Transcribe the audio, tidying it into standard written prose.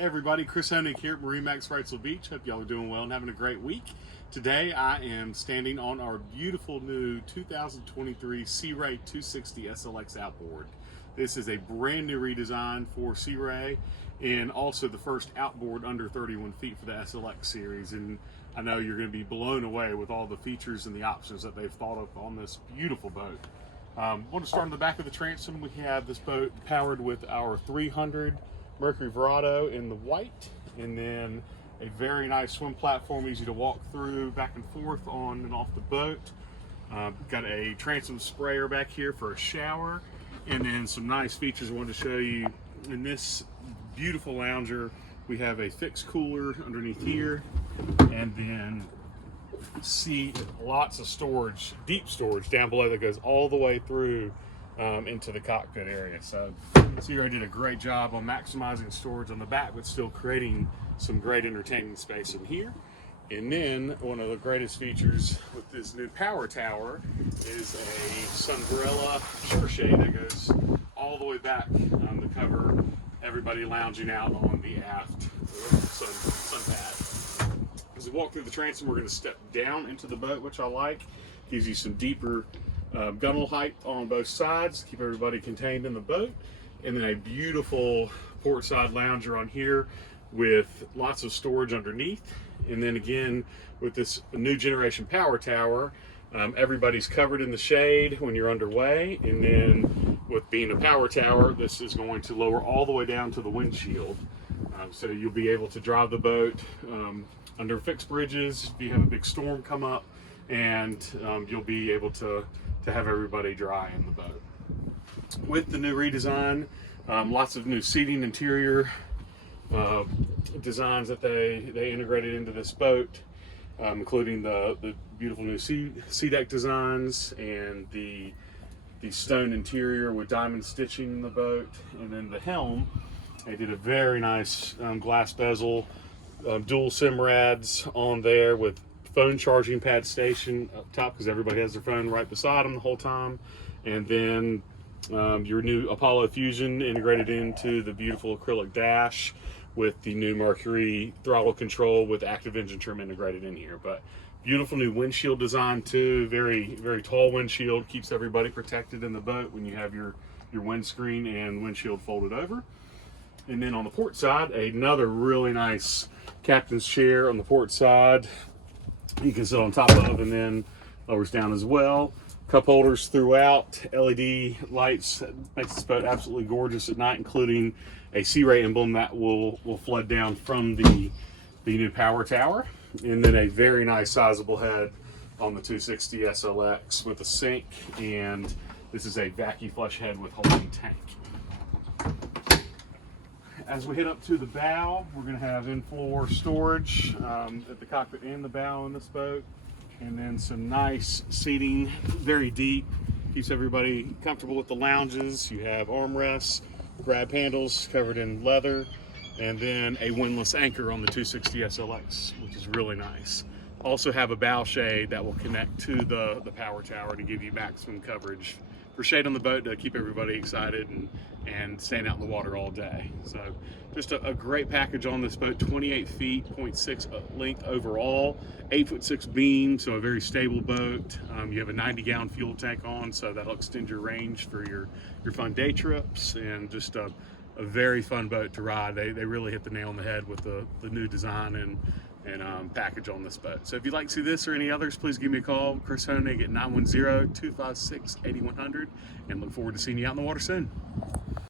Hey everybody, Chris Honig here at MarineMax Wrightsville Beach. Hope y'all are doing well and having a great week. Today I am standing on our beautiful new 2023 Sea Ray 260 SLX Outboard. This is a brand new redesign for Sea Ray and also the first outboard under 31 feet for the SLX series. And I know you're going to be blown away with all the features and the options that they've thought of on this beautiful boat. I want to start on the back of the transom. We have this boat powered with our 300 Mercury Verado in the white, and then a very nice swim platform, easy to walk through back and forth on and off the boat. Got a transom sprayer back here for a shower, and then some nice features I wanted to show you. In this beautiful lounger, we have a fixed cooler underneath here, and then see lots of storage, deep storage down below that goes all the way through into the cockpit area. So Sea Ray did a great job on maximizing storage on the back, but still creating some great entertaining space in here. And then one of the greatest features with this new power tower is a sunbrella shore shade that goes all the way back to cover everybody lounging out on the aft sun pad. As we walk through the transom, we're going to step down into the boat, which I like. Gives you some deeper gunnel height on both sides, keep everybody contained in the boat. And then a beautiful port side lounger on here with lots of storage underneath. And then again, with this new generation power tower, everybody's covered in the shade when you're underway. And then with being a power tower, this is going to lower all the way down to the windshield. So you'll be able to drive the boat under fixed bridges if you have a big storm come up, and you'll be able to have everybody dry in the boat. With the new redesign, lots of new seating interior designs that they integrated into this boat, including the beautiful new sea deck designs and the stone interior with diamond stitching in the boat. And then the helm, they did a very nice glass bezel, dual SIM rads on there with phone charging pad station up top, because everybody has their phone right beside them the whole time. And then your new Apollo Fusion integrated into the beautiful acrylic dash with the new Mercury throttle control with active engine trim integrated in here. But beautiful new windshield design too, very tall windshield, keeps everybody protected in the boat when you have your windscreen and windshield folded over. And then on the port side, another really nice captain's chair on the port side you can sit on top of, and then lowers down as well. Cup holders throughout, LED lights, makes this boat absolutely gorgeous at night, including a Sea Ray emblem that will flood down from the new power tower. And then a very nice sizable head on the 260 SLX with a sink, and this is a vacuum flush head with holding tank. As we head up to the bow, we're going to have in-floor storage at the cockpit and the bow in this boat. And then some nice seating, very deep, keeps everybody comfortable with the lounges. You have armrests, grab handles covered in leather, and then a windlass anchor on the 260 SLX, which is really nice. Also have a bow shade that will connect to the power tower to give you maximum coverage for shade on the boat to keep everybody excited and staying out in the water all day. So just a great package on this boat. 28 feet, 0.6 length overall, 8'6" beam, so a very stable boat. You have a 90-gallon fuel tank on, so that'll extend your range for your fun day trips, and just a very fun boat to ride. They really hit the nail on the head with the new design and package on this boat. So if you'd like to see this or any others, please give me a call, Chris Honig, at 910-256-8100, and look forward to seeing you out in the water soon.